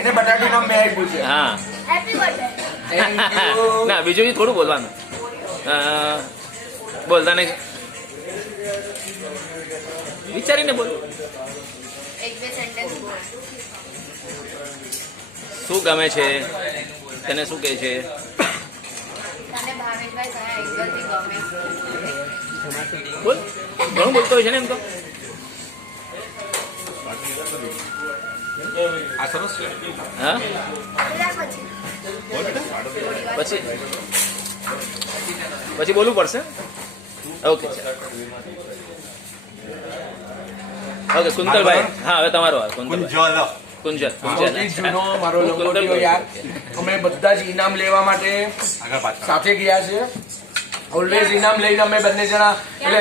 એને બટાટી નામ મેં આપ્યું છે. હા હેપી બર્થડે. Thank you. ના બીજું થોડું બોલવાનું. બોલતા નહીં, વિચારીને બોલ. એક બે સેન્ટેન્સ બોલ. શું ગમે છે તને, શું કહે છે? તને ભાવેશભાઈ કયા એંગલથી ગમે? બોલ, ઘણું બોલતો હોય છે ને એમ તો. આ સરસ છે. હા થોડા પછી. પછી પછી બોલવું પડશે. ઓકે ઓકે કુંતલભાઈ, હા હવે તમારો આવે. કુંતલભાઈ, કુંજલ સૌથી જૂનો મારો લંગોટીઓ યાર. અમે બધા જ ઇનામ લેવા માટે સાથે ગયા છે. ઓલવેઝ ઇનામ લઈને અમે બંને જણા, એટલે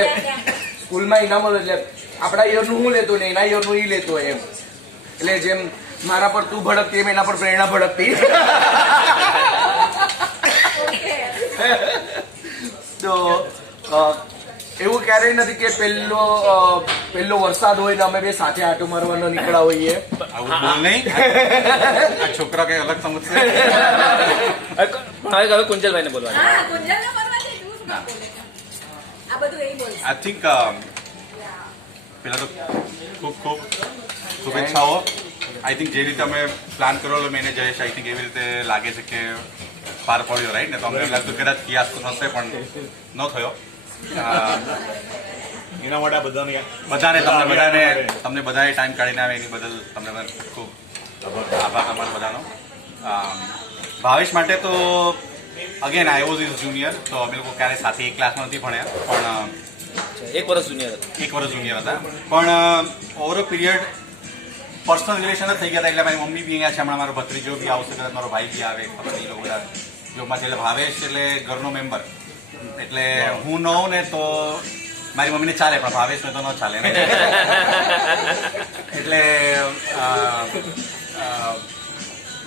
સ્કૂલમાં ઇનામો, એટલે આપણા યરનું હું લેતો ને એના યરનું ઈ લેતો એમ. એટલે જેમ મારા પર તું ભડકતી એમ એના પર પ્રેરણા ભડકતી. તો એવું ક્યારેય નથી કે પહેલો વરસાદ હોય ને અમે બે સાથે આટો મારવાનો નીકળ્યા હોઈએ. આવું બોલ નહીં. આ છોકરા કઈ અલગ સમજશે. હવે કુંજલભાઈને બોલવાનું. હા, કુંજલને બોલવા દે, તું શું બોલે છે? આ બધું એ બોલશે. આઈ થિંક પેલા તો ખૂબ ખૂબ શુભેચ્છાઓ. આઈ થિંક જે રીતે અમે પ્લાન કરેલો મેં જયેશ, આઈ થિંક એવી રીતે લાગે છે કે પાર પડ્યો, રાઈટ ને? તો અમને લાગતું કદાચ કિયાસ તો થશે પણ ન થયો. એના માટે બધાને તમને બધાએ ટાઈમ કાઢીને આવે એની બદલ તમને ખૂબ આભાર તમારો બધાનો. ભાવેશ માટે તો again I was is junior, તો અમે લોકો ક્યારેય સાથે એક ક્લાસમાં નથી ભણ્યા, પણ 1 વર્ષ જુનિયર હતા. 1 વર્ષ જુનિયર હતા. પણ over a period personal relation જ થઈ ગયા હતા. એટલે મારી મમ્મી બી અહીંયા છે, હમણાં મારો ભત્રીજો બી આવશે, કદાચ મારો ભાઈ બી આવે, ખબર એ લોકો બધા જોબમાં છે. એટલે ભાવેશ એટલે ઘરનો મેમ્બર. એટલે હું ન હોઉં ને તો મારી મમ્મીને ચાલે, પણ ભાવેશને તો ન ચાલે ને. એટલે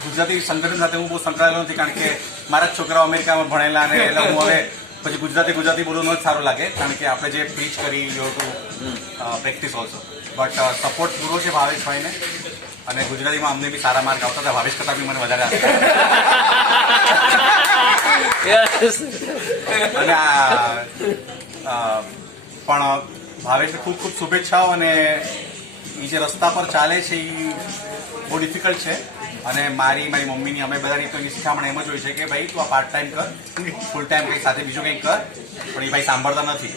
ગુજરાતી સંગઠન સાથે હું બહુ સંકળાયેલો નથી, કારણ કે મારા જ છોકરાઓ અમેરિકામાં ભણેલા, અને એટલે હું હવે પછી ગુજરાતી બોલવું જ સારું લાગે, કારણ કે આપણે જે પ્રીચ કરી you too practise also. But support પૂરો છે ભાવેશભાઈને, અને ગુજરાતીમાં અમને બી સારા માર્ક આવતા હતા. ભાવેશ કરતાં બી મને વધારે આવતા. અને પણ ભાવેશને ખૂબ ખૂબ શુભેચ્છાઓ. અને એ જે રસ્તા પર ચાલે છે એ બહુ ડિફિકલ્ટ છે, અને મારી મમ્મીની, અમે બધાની તો એની શિખામણ એમ જ હોય છે કે ભાઈ તું આ પાર્ટ ટાઈમ કર, ફૂલ ટાઈમ કંઈક સાથે બીજું કંઈક કર, પણ એ ભાઈ સાંભળતા નથી.